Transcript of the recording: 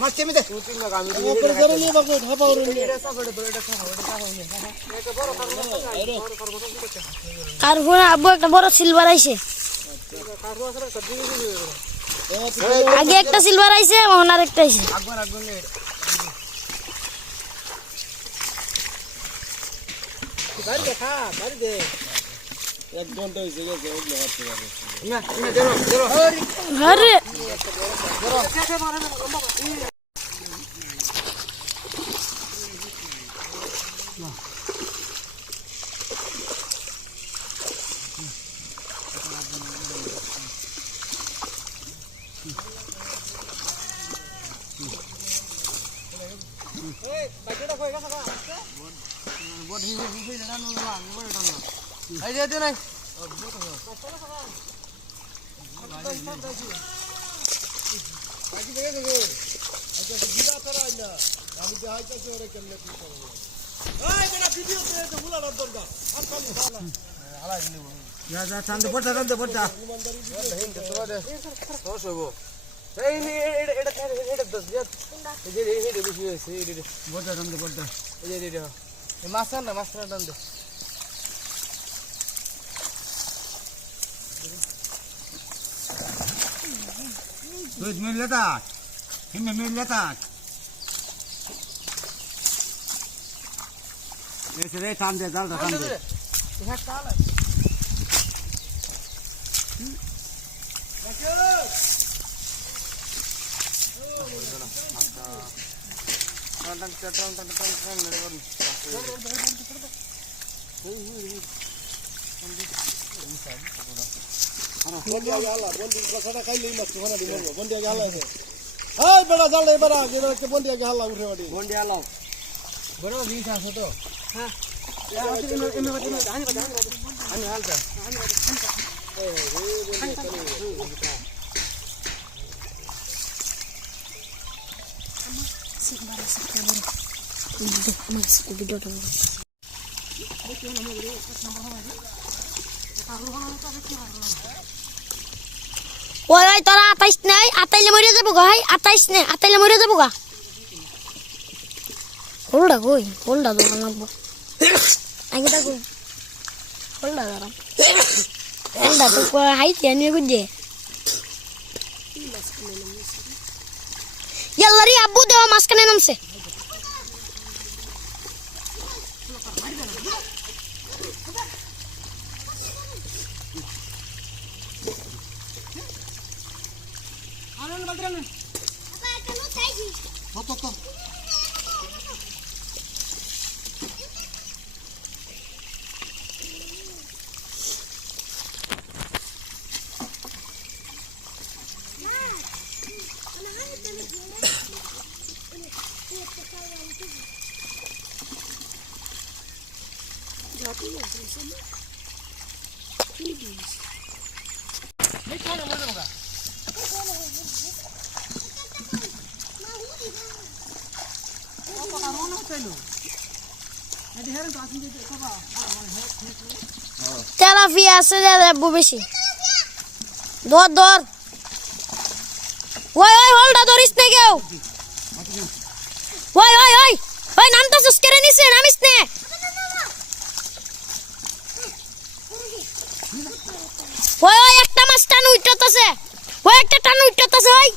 মাছ কেমন দে তুই না আমি ওপর করে নিয়ে বাবু ধাপা ওরে নিয়ে এটা সাবড়ে এটা সাবড়ে এটা বড় কারফুনা আব্বু একটা বড় সিলভার আইছে আগে একটা সিলভার আইছে এখন আরেকটা আইছে আগুন গাড়ি দেখা গাড়ি দে 1 ঘন্টা হইছে গেছে ওগুলো হাতে পারে না দেরো আরে এই বাকিটা কই গেছে না বড় হিসেবে জানো না বড় টানো এই দে নাই বাকি দেখে দেখো আচ্ছা বিড়া তারা না আমি দেখাইতেছি ওরে কেমনে কি করব এই বেটা ভিডিওতে তো ভুলা না দরকার আর খালি খালা আলাই নিব যা চাঁদ পড়তা ইমানদারি ভিডিও হেনতে তো দে দোষ হবো এই এটা দস যা এই যে এটা বেশি হইছে এই রে বড়টা এই যে রে এই মাছটা দাম দে দুধ মিললে তাক হিমে মিললে তাক এসে রে টান দে জালটা টান দে এটা কাল ওই ওই তোরা আতাইস নাই আতাইলে মরে যাবো গা হাই আতাইস নে আতাইলে মরে যাবো গা হোলডা কই হোলডা তো লাগবো আগে তা কই হোলডা দাঁড়াম হোলডা তো হাই তিয়ানি গুজে ইয়াল্লারি আব্বু দেও মাসখানে নামছে তেলাপিয়া আছে আব্বু বেশি ধর ওই হোলডা ধরিস না কেউ ওই নামটা সুস্কেরে নিছে নামিস নে ওই একটা মাছ টান উঠতেছে ওই একটা টান উঠতেছে ওই